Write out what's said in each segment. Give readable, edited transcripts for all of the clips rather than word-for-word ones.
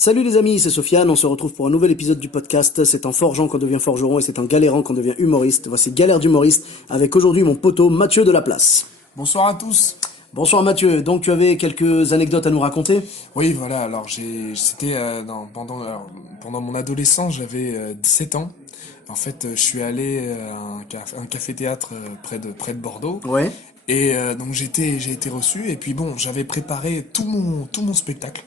Salut les amis, c'est Sofiane, on se retrouve pour un nouvel épisode du podcast. C'est en forgeant qu'on devient forgeron et c'est en galérant qu'on devient humoriste. Voici Galère d'humoriste avec aujourd'hui mon poteau Mathieu de la Place. Bonsoir à tous. Bonsoir Mathieu, donc tu avais quelques anecdotes à nous raconter? Oui, voilà, alors c'était pendant mon adolescence, j'avais 17 ans. En fait, je suis allé à un café-théâtre près de Bordeaux. Ouais. Et donc j'ai été reçu et puis bon, j'avais préparé tout mon spectacle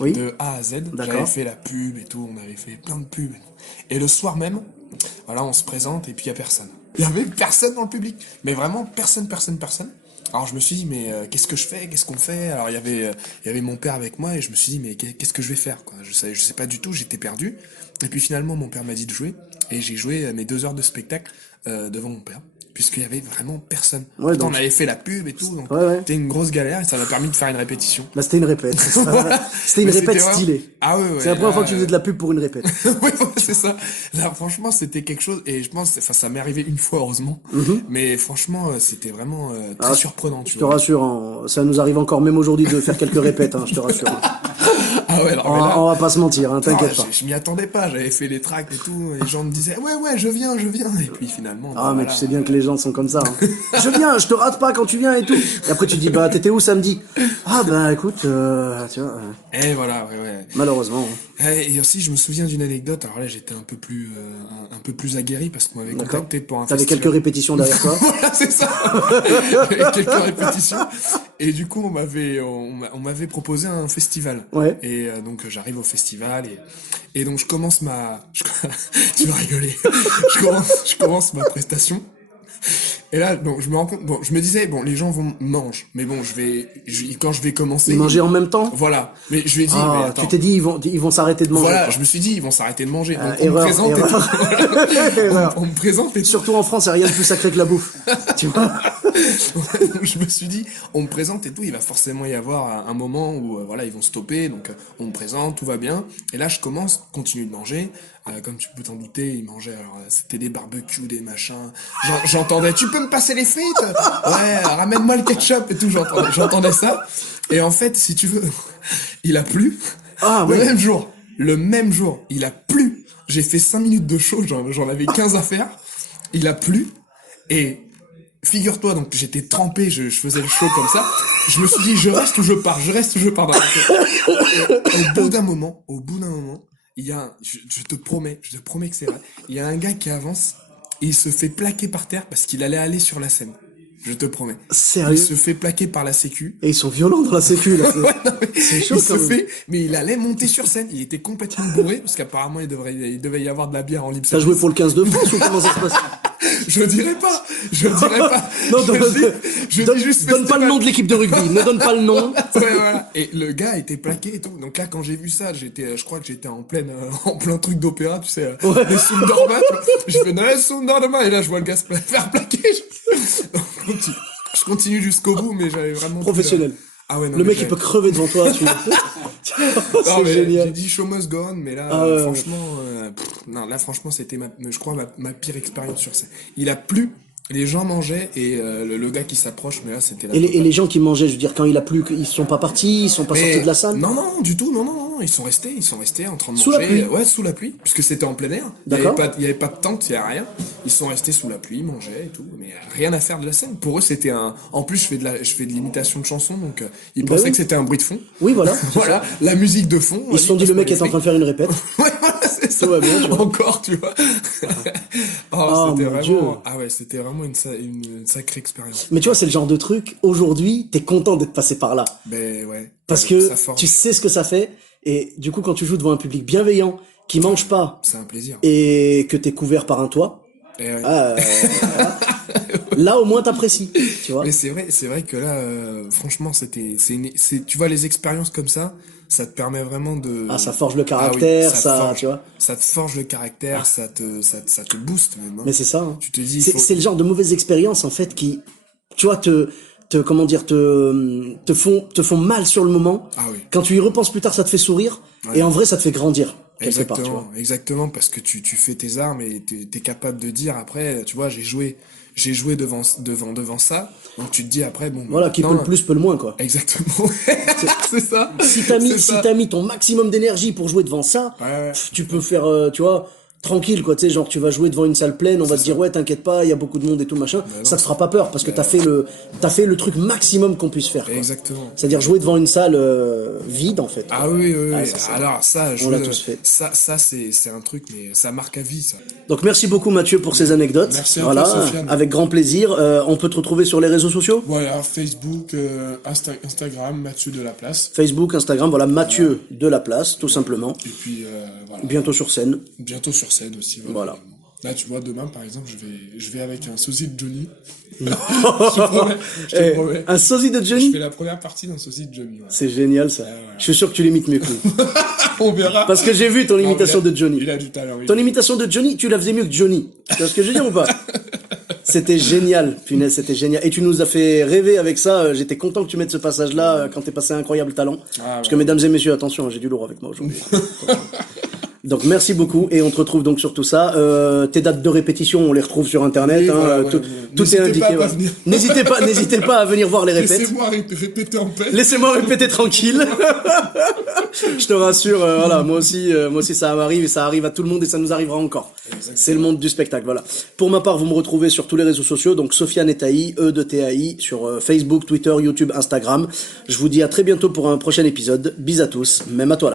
Oui. de A à Z. D'accord. J'avais fait la pub et tout, on avait fait plein de pubs. Et le soir même, voilà, on se présente et puis il y a personne. Il y avait personne dans le public, mais vraiment personne. Alors je me suis dit mais qu'est-ce que je fais, qu'est-ce qu'on fait? Alors il y avait mon père avec moi et je me suis dit mais qu'est-ce que je vais faire quoi? Je sais pas du tout, j'étais perdu. Et puis finalement mon père m'a dit de jouer et j'ai joué mes 2 heures de spectacle devant mon père. Puisqu'il y avait vraiment personne. Ouais, Pourtant, donc- on avait fait la pub et tout, donc Ouais. c'était une grosse galère et ça m'a permis de faire une répétition. Bah c'était une répète, c'est ça. Voilà. C'était une Mais répète c'était vraiment- stylée. Ah ouais. C'est la première là, fois que tu faisais de la pub pour une répète. ouais, c'est ça. Là, franchement, c'était quelque chose, et je pense, enfin, ça m'est arrivé une fois, heureusement. Mais franchement, c'était vraiment très Ah, surprenant, Je tu te vois. rassure, ça nous arrive encore même aujourd'hui de faire quelques répètes, je te rassure. Ah ouais, alors, On, mais là, on va pas se mentir, ah, t'inquiète pas. je m'y attendais pas, j'avais fait les tracts et tout, les gens me disaient, ouais, je viens. Et puis finalement, Ah, mais voilà. tu sais bien que les gens sont comme ça. Je viens, je te rate pas quand tu viens et tout. Et après tu dis, bah t'étais où samedi? Ah bah écoute, tu vois, Et voilà, ouais. malheureusement. Et aussi, je me souviens d'une anecdote, alors là, j'étais un peu plus aguerri parce qu'on m'avait D'accord. contacté pour un T'avais festival. quelques répétitions derrière toi. Voilà, c'est ça. J'avais quelques répétitions. Et du coup, on m'avait proposé un festival. Ouais. Et donc, j'arrive au festival et donc, tu vas rigoler. Je commence ma prestation. Et là, donc, je me rends compte, bon, je me disais, bon, les gens mangent. Mais bon, quand je vais commencer. Ils mangeaient en même temps. Voilà. Mais je lui ai dit, mais Ah, attends. tu t'es dit, ils vont s'arrêter de manger. Voilà, quoi. je me suis dit, ils vont s'arrêter de manger. Donc, on me Erreur, présente et erreur. tout. Erreur. On me présente et tout. Surtout en France, il n'y a rien de plus sacré que la bouffe. Tu vois. Donc, je me suis dit, on me présente et tout, il va forcément y avoir un moment où voilà, ils vont stopper, donc on me présente, tout va bien. Et là, je continue de manger. Comme tu peux t'en douter, ils mangeaient, alors c'était des barbecues, des machins. J'entendais, tu peux me passer les frites? Ouais, ramène-moi le ketchup et tout, j'entendais ça. Et en fait, si tu veux, il a plu. Ah, Le ouais. même jour, il a plu. J'ai fait 5 minutes de show, j'en avais 15 à faire. Il a plu. Et figure-toi, donc j'étais trempé, je faisais le show comme ça. Je me suis dit, je reste ou je pars dans la tête. Au bout d'un moment, il y a je te promets que c'est vrai. Il y a un gars qui avance et il se fait plaquer par terre parce qu'il allait aller sur la scène. Je te promets. Sérieux? Il se fait plaquer par la sécu. Et ils sont violents dans la sécu, là. Ouais, non, mais C'est chaud, il se quand même. fait, mais il allait monter sur scène. Il était complètement bourré parce qu'apparemment il devait y avoir de la bière en libre T'as service. joué pour le 15 de France ou comment ça se passe? Je dirais pas. Non, Je dis juste donne pas le festival. nom de l'équipe de rugby. Ne donne pas le nom. Ouais, voilà. Et le gars était plaqué et tout. Donc là, quand j'ai vu ça, je crois que j'étais en plein truc d'opéra, tu sais, les Sundarma, tu vois. Je fais, non, Sundarma. Et là, je vois le gars se faire plaquer. Je continue jusqu'au bout, mais j'avais vraiment... Professionnel. Ah ouais, non, Le mais mec, il peut crever devant toi. Non, C'est mais j'ai génial. dit show must go on, mais là, Ah ouais, franchement, non, là, franchement, c'était je crois, ma pire expérience sur scène. Il a plu, les gens mangeaient, et le gars qui s'approche, mais là, c'était la Et totale. les gens qui mangeaient, je veux dire, quand il a plu, ils sont pas partis, ils sont pas Mais sortis de la salle. non, du tout, non, ils sont restés en train de Sous la manger. pluie. Ouais, sous la pluie, puisque c'était en plein air. D'accord. Il y avait pas de tente, il y avait rien. Ils sont restés sous la pluie, ils mangeaient et tout, mais rien à faire de la scène. Pour eux, c'était en plus, je fais de l'imitation de chansons, donc ils Bah pensaient oui. que c'était un bruit de fond. Oui, voilà. Voilà, la musique de fond. Ils se sont dit, le mec est en train de faire une répète. Ouais, voilà, c'est ça. Tout va bien, tu vois. Encore, tu vois. Ah, C'était mon vraiment, Dieu. ah ouais, c'était vraiment une sacrée expérience. Mais tu vois, c'est le genre de truc, aujourd'hui, t'es content d'être passé par là. Ben ouais. Parce Ouais, que ça forge. tu sais ce que ça fait. Et du coup, quand tu joues devant un public bienveillant, qui mange pas, C'est un plaisir. et que t'es couvert par un toit, Et ouais. voilà. Là, au moins, t'apprécies. Tu vois. Mais c'est vrai que là, franchement, tu vois, les expériences comme ça te permet vraiment de... Ah, ça forge le Ah oui, caractère, te ça, forge. tu vois. Ça te forge le caractère, ça te booste même. Hein. Mais c'est ça. Hein. Tu te dis, C'est le genre de mauvaise expérience, en fait, qui, tu vois, comment dire, te font mal sur le moment. Ah oui. Quand tu y repenses plus tard, ça te fait sourire. Ouais. Et en vrai, ça te fait grandir. Quelque part, tu vois. Exactement, parce que tu fais tes armes et t'es capable de dire après, tu vois, j'ai joué j'ai joué devant ça. Donc tu te dis après, bon. Voilà, qui peut le plus, peut le moins, quoi. Exactement. C'est ça. Si t'as mis ton maximum d'énergie pour jouer devant ça, Ouais. tu peux faire, tu vois, tranquille, quoi, tu sais, genre, tu vas jouer devant une salle pleine, on va te dire, ouais, t'inquiète pas, il y a beaucoup de monde et tout, machin. Ça te fera pas peur, parce que t'as fait le truc maximum qu'on puisse faire, quoi. Exactement. C'est-à-dire jouer devant une salle vide, en fait. Ah oui. Ouais, ça, Alors ça, on l'a tous fait. ça c'est un truc, mais ça marque à vie, ça. Donc merci beaucoup Mathieu pour ces anecdotes. Merci à voilà, toi, Sofiane. avec grand plaisir. On peut te retrouver sur les réseaux sociaux? Voilà, Facebook, Instagram, Mathieu de la Place. Facebook, Instagram, voilà, Mathieu de la Place, tout simplement. Et puis voilà. Bientôt sur scène. Bientôt sur scène aussi. Voilà. Là, tu vois, demain, par exemple, je vais avec un sosie de Johnny. Je te promets. Un sosie de Je Johnny? fais la première partie d'un sosie de Johnny. Ouais. C'est génial ça. Je suis sûr que tu l'imites mieux que lui. On verra. Parce que j'ai vu ton imitation de Johnny. Il a du talent. Ton imitation de Johnny, tu la faisais mieux que Johnny. Tu vois ce que je veux dire ou pas? C'était génial, punaise, c'était génial. Et tu nous as fait rêver avec ça. J'étais content que tu mettes ce passage-là quand t'es passé un incroyable talent. Parce que mesdames et messieurs, attention, j'ai du lourd avec moi aujourd'hui. Donc merci beaucoup et on te retrouve donc sur tout ça. Tes dates de répétition, on les retrouve sur internet. Oui, voilà, tout est indiqué. N'hésitez pas à venir voir les répètes. Laissez-moi répéter en paix. Laissez-moi répéter tranquille. Je te rassure, voilà, moi aussi ça m'arrive et ça arrive à tout le monde et ça nous arrivera encore. Exactement. C'est le monde du spectacle, voilà. Pour ma part, vous me retrouvez sur tous les réseaux sociaux, donc Sofiane et Taï, E de TAI, sur Facebook, Twitter, YouTube, Instagram. Je vous dis à très bientôt pour un prochain épisode. Bis à tous, même à toi là.